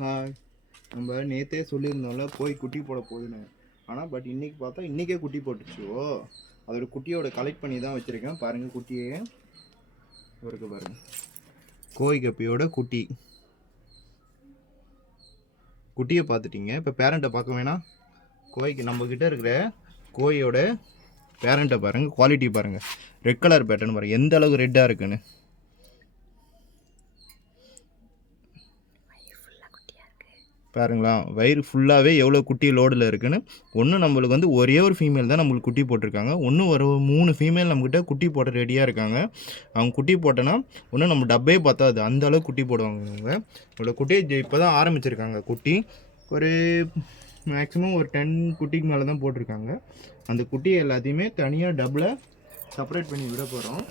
Hi. நம்ம நேற்றே சொல்லியிருந்தோம்ல போய் குட்டி போட போகுதுன்னு. ஆனால் பட் இன்றைக்கி பார்த்தா இன்றைக்கே குட்டி போட்டுச்சுவோ. அதோட குட்டியோட கலெக்ட் பண்ணி தான் வச்சுருக்கேன். பாருங்கள் குட்டியே இருக்கு பாருங்கள். கோழி கப்பியோட குட்டி. குட்டியை பார்த்துட்டிங்க. இப்போ பேரண்ட்டை பார்க்க வேணாம். கோழிக்கு நம்மக்கிட்ட இருக்கிற கோழியோட பேரண்ட்டை பாருங்கள். குவாலிட்டி பாருங்கள். ரெட் கலர் பேட்டர்ன் பாருங்கள் எந்த அளவுக்கு ரெட்டாக இருக்குன்னு. பாருங்களா வயிறு ஃபுல்லாகவே எவ்வளோ குட்டி லோடில் இருக்குன்னு. ஒன்று நம்மளுக்கு வந்து ஒரே ஒரு ஃபீமேல் தான் நம்மளுக்கு குட்டி போட்டிருக்காங்க. ஒன்று ஒரு 3 ஃபீமேல் நம்மக்கிட்ட குட்டி போட ரெடியாக இருக்காங்க. அவங்க குட்டி போட்டோன்னா ஒன்றும் நம்ம டப்பே பார்த்தாது அந்த அளவுக்கு குட்டி போடுவாங்க. அவங்க இவ்வளோ குட்டி இப்போ தான் ஆரம்பிச்சிருக்காங்க. குட்டி ஒரு மேக்ஸிமம் ஒரு 10 குட்டிக்கு மேலே தான் போட்டிருக்காங்க. அந்த குட்டி எல்லாத்தையுமே தனியாக டப்பில் செப்பரேட் பண்ணி விட போகிறோம்.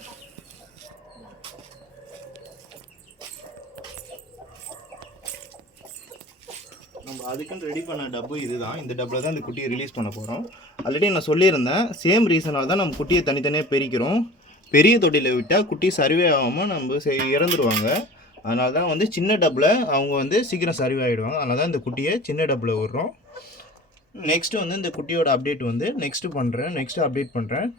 நம்ம அதுக்குன்னு ரெடி பண்ண டப்பு இதுதான். இந்த டப்பில் தான் இந்த குட்டியை ரிலீஸ் பண்ண போகிறோம். ஆல்ரெடி நான் சொல்லியிருந்தேன், சேம் ரீசனால் தான் நம்ம குட்டியை தனித்தனியாக பிரிக்கிறோம். பெரிய தொட்டியில் விட்டால் குட்டி சர்வே ஆகாமல் நம்ம இறந்துடுவாங்க. அதனால தான் வந்து சின்ன டப்பில் அவங்க வந்து சீக்கிரம் சர்வே ஆகிடுவாங்க. அதனால தான் இந்த குட்டியை சின்ன டப்பில் விடுறோம். நெக்ஸ்ட்டு வந்து இந்த குட்டியோட அப்டேட் வந்து நெக்ஸ்ட்டு அப்டேட் பண்ணுறேன்.